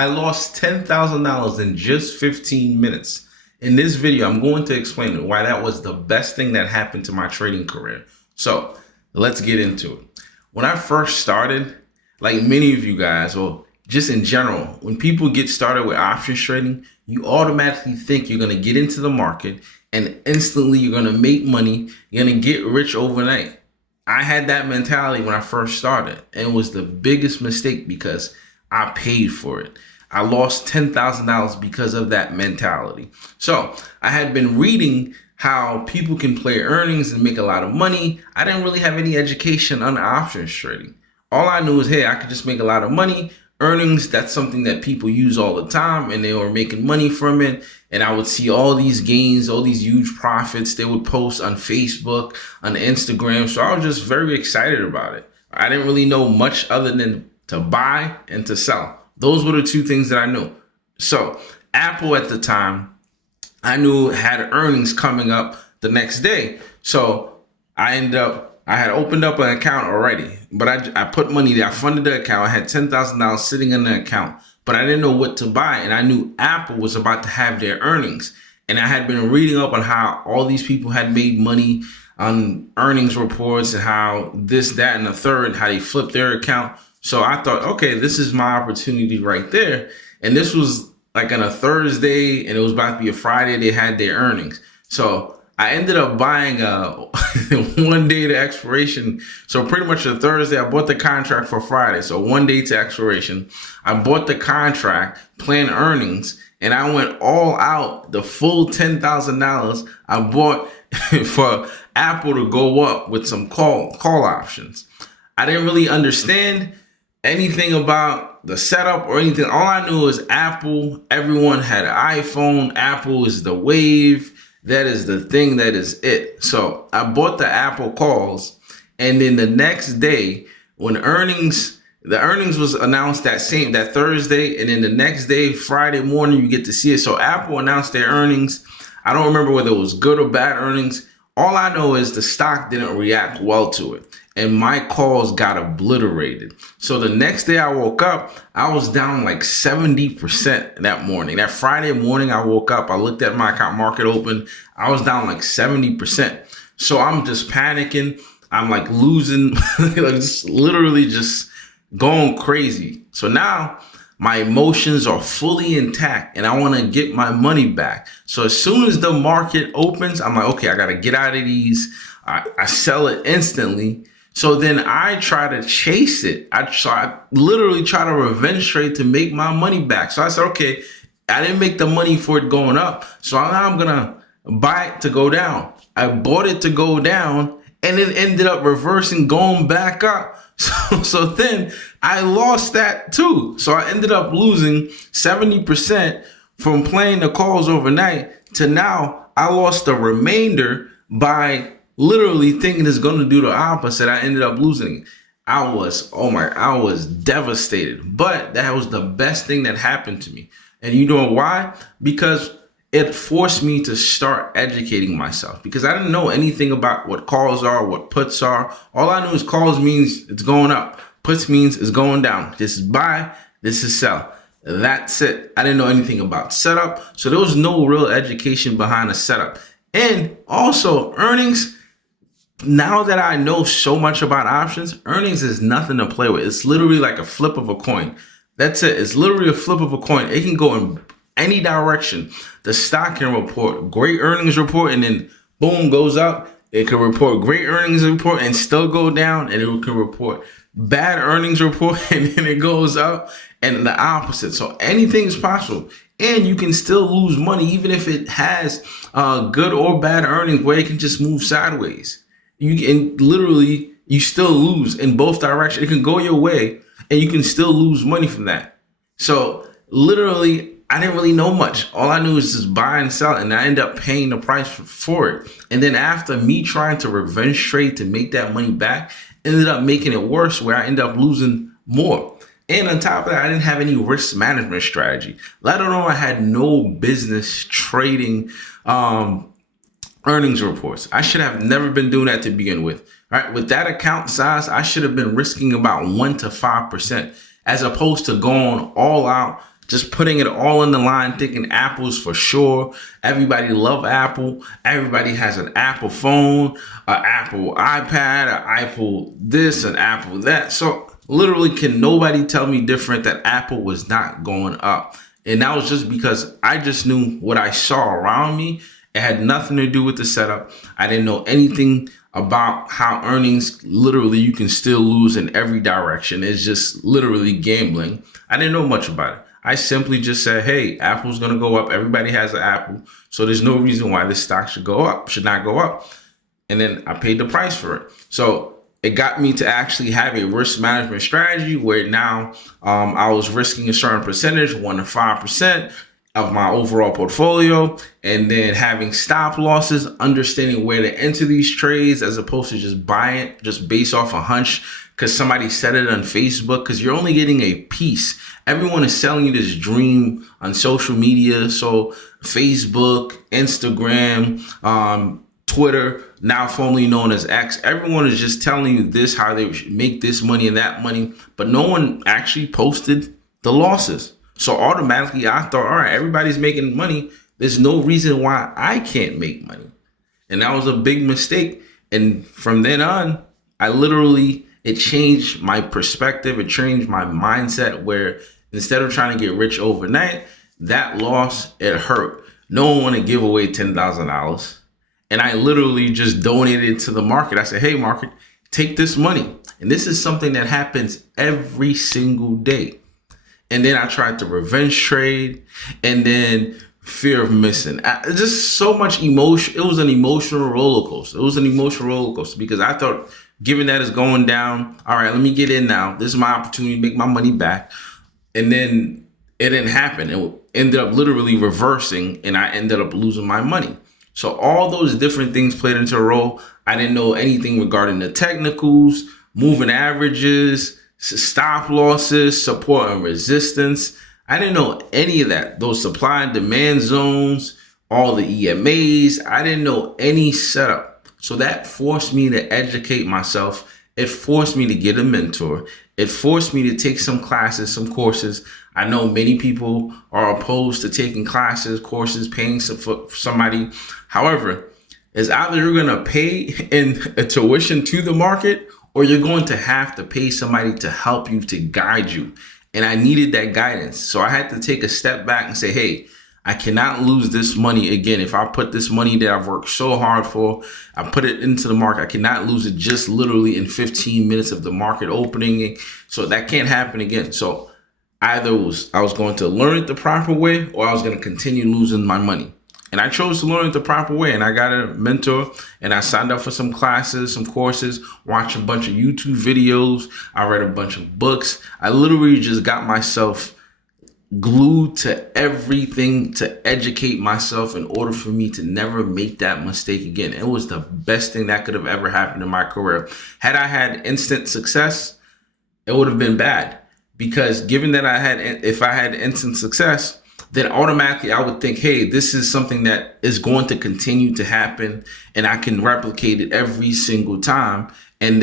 I lost $10,000 in just 15 minutes. In this video, I'm going to explain why that was the best thing that happened to my trading career. So let's get into it. When I first started, like many of you guys, or just in general, when people get started with options trading, you automatically think you're going to get into the market and instantly you're going to make money. You're going to get rich overnight. I had that mentality when I first started, and it was the biggest mistake because I paid for it. I lost $10,000 because of that mentality. So I had been reading how people can play earnings and make a lot of money. I didn't really have any education on options trading. All I knew is, hey, I could just make a lot of money. Earnings, that's something that people use all the time, and they were making money from it. And I would see all these gains, all these huge profits they would post on Facebook, on Instagram. So I was just very excited about it. I didn't really know much other than to buy and to sell. Those were the two things that I knew. So Apple at the time, I knew had earnings coming up the next day. So I had opened up an account already, but I put money there. I funded the account. I had $10,000 sitting in the account, but I didn't know what to buy. And I knew Apple was about to have their earnings. And I had been reading up on how all these people had made money on earnings reports and how this, that, and the third, how they flipped their account. So I thought, okay, this is my opportunity right there. And this was like on a Thursday, and it was about to be a Friday. They had their earnings. So I ended up buying a 1 day to expiration. So pretty much a Thursday, I bought the contract for Friday. So 1 day to expiration. I bought the contract, planned earnings, and I went all out, the full $10,000 I bought for Apple to go up with some call options. I didn't really understand anything about the setup or anything. All I knew is Apple, everyone had an iPhone. Apple is the wave. That is the thing, that is it. So I bought the Apple calls, and then the next day when the earnings was announced that Thursday, and then the next day, Friday morning, you get to see it. So Apple announced their earnings. I don't remember whether it was good or bad earnings. All I know is the stock didn't react well to it, and my calls got obliterated. So the next day I woke up, I was down like 70% that morning. That Friday morning I woke up, I looked at my account, market open, I was down like 70%. So I'm just panicking. I'm like losing, like literally just going crazy. So now my emotions are fully intact and I want to get my money back. So as soon as the market opens, I'm like, okay, I got to get out of these. I sell it instantly. So then I try to chase it. I literally try to revenge trade to make my money back. So I said, okay, I didn't make the money for it going up. So now I'm going to buy it to go down. I bought it to go down, and it ended up reversing, going back up. So then I lost that too. So I ended up losing 70% from playing the calls overnight to now I lost the remainder by literally thinking it's going to do the opposite. I ended up losing. I was devastated, but that was the best thing that happened to me. And you know why? Because it forced me to start educating myself, because I didn't know anything about what calls are, what puts are. All I knew is calls means it's going up. Puts means it's going down. This is buy, this is sell. That's it. I didn't know anything about setup. So there was no real education behind the setup. And also earnings, now that I know so much about options, earnings is nothing to play with. It's literally like a flip of a coin. That's it. It's literally a flip of a coin. It can go in any direction. The stock can report great earnings report and then boom, goes up. It can report great earnings report and still go down, and it can report bad earnings report and then it goes up, and the opposite. So anything is possible, and you can still lose money even if it has good or bad earnings where it can just move sideways. You can literally, you still lose in both directions. It can go your way and you can still lose money from that. So literally, I didn't really know much. All I knew is just buy and sell, and I ended up paying the price for it. And then after me trying to revenge trade to make that money back, ended up making it worse where I ended up losing more. And on top of that, I didn't have any risk management strategy. Let alone I had no business trading earnings reports. I should have never been doing that to begin with. Right? With that account size, I should have been risking about 1 to 5%, as opposed to going all out just putting it all on the line, thinking Apple's for sure. Everybody love Apple. Everybody has an Apple phone, an Apple iPad, an Apple this, an Apple that. So literally, can nobody tell me different that Apple was not going up? And that was just because I just knew what I saw around me. It had nothing to do with the setup. I didn't know anything about how earnings, literally, you can still lose in every direction. It's just literally gambling. I didn't know much about it. I simply just said, hey, Apple's going to go up. Everybody has an Apple. So there's no reason why this stock should not go up. And then I paid the price for it. So it got me to actually have a risk management strategy where now I was risking a certain percentage, 1 to 5% of my overall portfolio, and then having stop losses, understanding where to enter these trades as opposed to just buying it just based off a hunch because somebody said it on Facebook, because you're only getting a piece. Everyone is selling you this dream on social media. So Facebook, Instagram, Twitter, now formerly known as X, everyone is just telling you this, how they make this money and that money, but no one actually posted the losses. So automatically I thought, all right, everybody's making money. There's no reason why I can't make money. And that was a big mistake. And from then on, it changed my perspective. It changed my mindset where instead of trying to get rich overnight, that loss, it hurt. No one wanted to give away $10,000. And I literally just donated it to the market. I said, hey, market, take this money. And this is something that happens every single day. And then I tried to revenge trade, and then fear of missing. Just so much emotion. It was an emotional roller coaster. Because I thought, given that it's going down, all right, let me get in now. This is my opportunity to make my money back. And then it didn't happen. It ended up literally reversing, and I ended up losing my money. So all those different things played into a role. I didn't know anything regarding the technicals, moving averages, stop losses, support and resistance. I didn't know any of that. Those supply and demand zones, all the EMAs. I didn't know any setup. So that forced me to educate myself. It forced me to get a mentor. It forced me to take some classes, some courses. I know many people are opposed to taking classes, courses, paying for somebody. However, it's either you're going to pay in a tuition to the market, or you're going to have to pay somebody to help you, to guide you. And I needed that guidance. So I had to take a step back and say, hey, I cannot lose this money again. If I put this money that I've worked so hard for, I put it into the market, I cannot lose it just literally in 15 minutes of the market opening. So that can't happen again. So either I was going to learn it the proper way, or I was going to continue losing my money. And I chose to learn it the proper way. And I got a mentor, and I signed up for some classes, some courses, watched a bunch of YouTube videos. I read a bunch of books. I literally just got myself glued to everything to educate myself in order for me to never make that mistake again. It was the best thing that could have ever happened in my career. Had I had instant success, it would have been bad, because given that if I had instant success, then automatically I would think, hey, this is something that is going to continue to happen, and I can replicate it every single time. And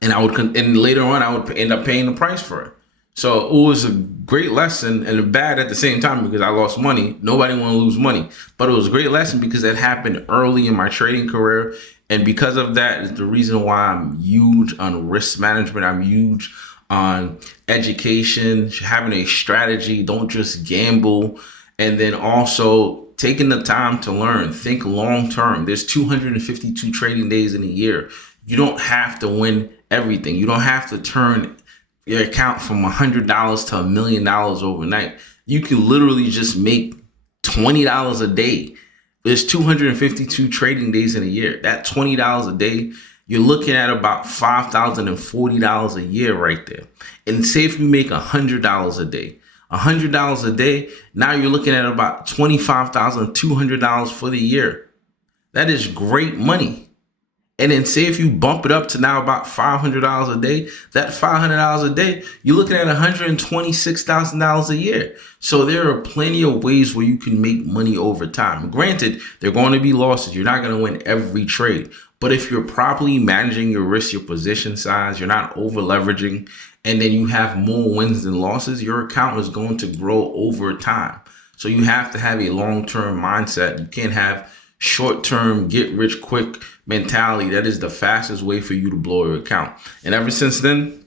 later on, I would end up paying the price for it. So it was a great lesson, and bad at the same time, because I lost money. Nobody want to lose money, but it was a great lesson because it happened early in my trading career. And because of that is the reason why I'm huge on risk management. I'm huge on education, having a strategy. Don't just gamble. And then also taking the time to learn, think long term. There's 252 trading days in a year. You don't have to win everything. You don't have to turn your account from $100 to $1 million overnight. You can literally just make $20 a day. There's 252 trading days in a year. That $20 a day, you're looking at about $5,040 a year right there. And say if you make $100 a day, $100 a day, now you're looking at about $25,200 for the year. That is great money. And then say if you bump it up to now about $500 a day, that $500 a day, you're looking at $126,000 a year. So there are plenty of ways where you can make money over time. Granted, there are going to be losses. You're not going to win every trade. But if you're properly managing your risk, your position size, you're not over leveraging, and then you have more wins than losses, your account is going to grow over time. So you have to have a long-term mindset. You can't have short-term get rich quick mentality. That is the fastest way for you to blow your account. And ever since then,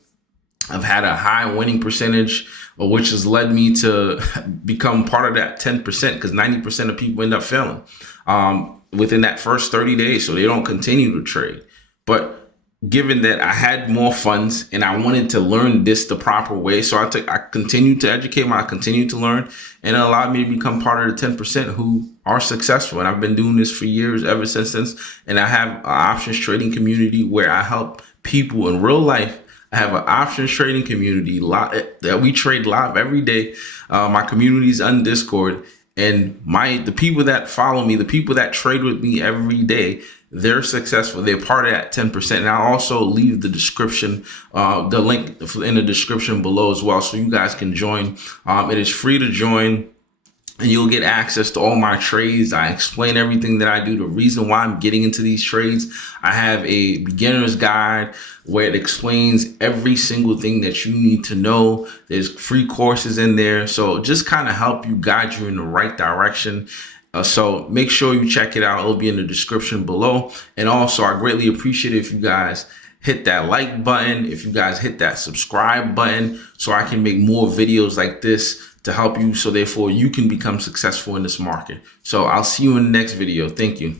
I've had a high winning percentage, which has led me to become part of that 10%, because 90% of people end up failing within that first 30 days. So they don't continue to trade. But given that I had more funds and I wanted to learn this the proper way, so I continued to educate myself, I continued to learn, and it allowed me to become part of the 10% who are successful. And I've been doing this for years, ever since then. And I have an options trading community where I help people in real life. I have an options trading community that we trade live every day. My community is on Discord, and the people that follow me, the people that trade with me every day, they're successful. They're part of that 10%. And I'll also leave the description, the link in the description below as well, so you guys can join. It is free to join, and you'll get access to all my trades. I explain everything that I do, the reason why I'm getting into these trades. I have a beginner's guide where it explains every single thing that you need to know. There's free courses in there. So just kind of help you, guide you in the right direction. So make sure you check it out. It'll be in the description below. And also, I greatly appreciate it if you guys hit that like button, if you guys hit that subscribe button, so I can make more videos like this to help you, so therefore you can become successful in this market. So I'll see you in the next video. Thank you.